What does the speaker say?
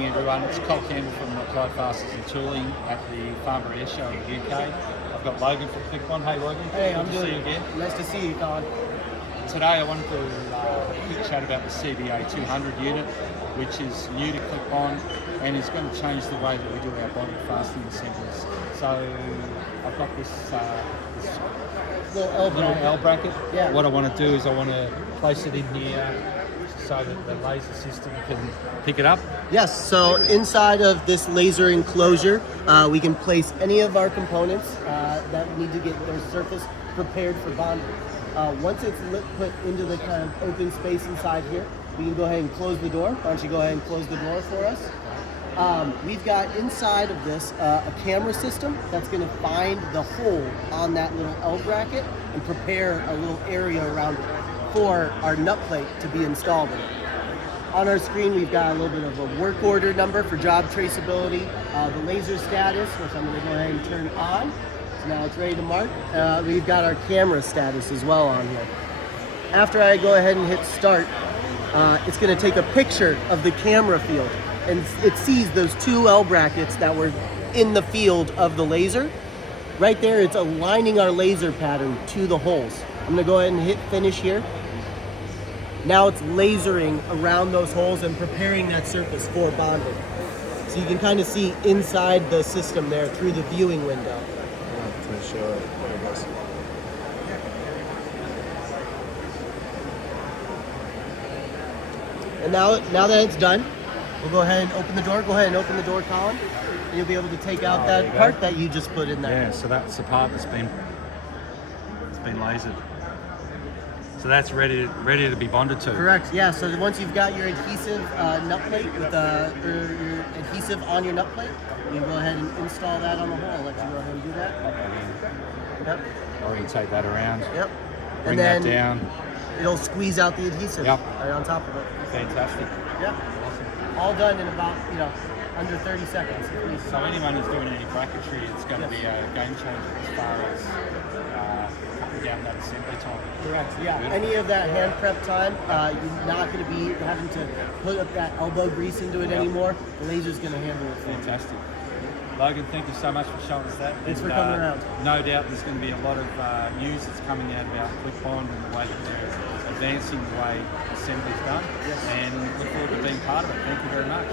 morning, everyone. It's Col Campbell from Applied Fasteners and Tooling at the Farnborough Air Show in the UK. I've got Logan from Click Bond. Hey, Logan. Hey, good I'm to doing see you again. Nice to see you, Colin. Today I wanted to have a quick chat about the CBA 200 unit, which is new to Click Bond and is going to change the way that we do our bonded fastening assemblies. So I've got this Little L bracket. Yeah. What I want to do is I want to place it in here so that the laser system can pick it up. Yes, so inside of this laser enclosure, we can place any of our components that need to get their surface prepared for bonding. Once it's put into the kind of open space inside here, we can go ahead and close the door. Why don't you go ahead and close the door for us? We've got inside of this a camera system that's going to find the hole on that little L bracket and prepare a little area around it for our nut plate to be installed in it. On our screen, we've got a little bit of a work order number for job traceability, the laser status, which I'm going to go ahead and turn on. So now it's ready to mark. We've got our camera status as well on here. After I go ahead and hit start, it's going to take a picture of the camera field, and it sees those two L brackets that were in the field of the laser. Right there, it's aligning our laser pattern to the holes. I'm going to go ahead and hit finish here. Now it's lasering around those holes and preparing that surface for bonding. So you can kind of see inside the system there through the viewing window. To show it what it was. And now that it's done, we'll go ahead and open the door. Go ahead and open the door, Colin. And you'll be able to take out that part that you just put in there. Yeah, so that's the part that's been lasered. So that's ready to be bonded to. Correct. Yeah. So once you've got your adhesive nut plate with or your adhesive on your nut plate, you can go ahead and install that on the hole. I'll let you go ahead and do that. Yep. Orientate that around. Yep. Bring And then that down. it'll squeeze out the adhesive Yep. right on top of it. Fantastic. Yep. All done in about under 30 seconds. So anyone who's doing any bracketry, it's going to be a game changer as far as cutting down that assembly time. Correct. Yeah. Beautiful. Any of that hand prep time, you're not going to be having to put up that elbow grease into it anymore. The laser's going to handle it for you. Fantastic. Logan, thank you so much for showing us that. Thanks for coming around. No doubt there's going to be a lot of news that's coming out about Click Bond and the way that they're advancing the way assembly's done. Yes. And look forward to being part of it. Thank you very much.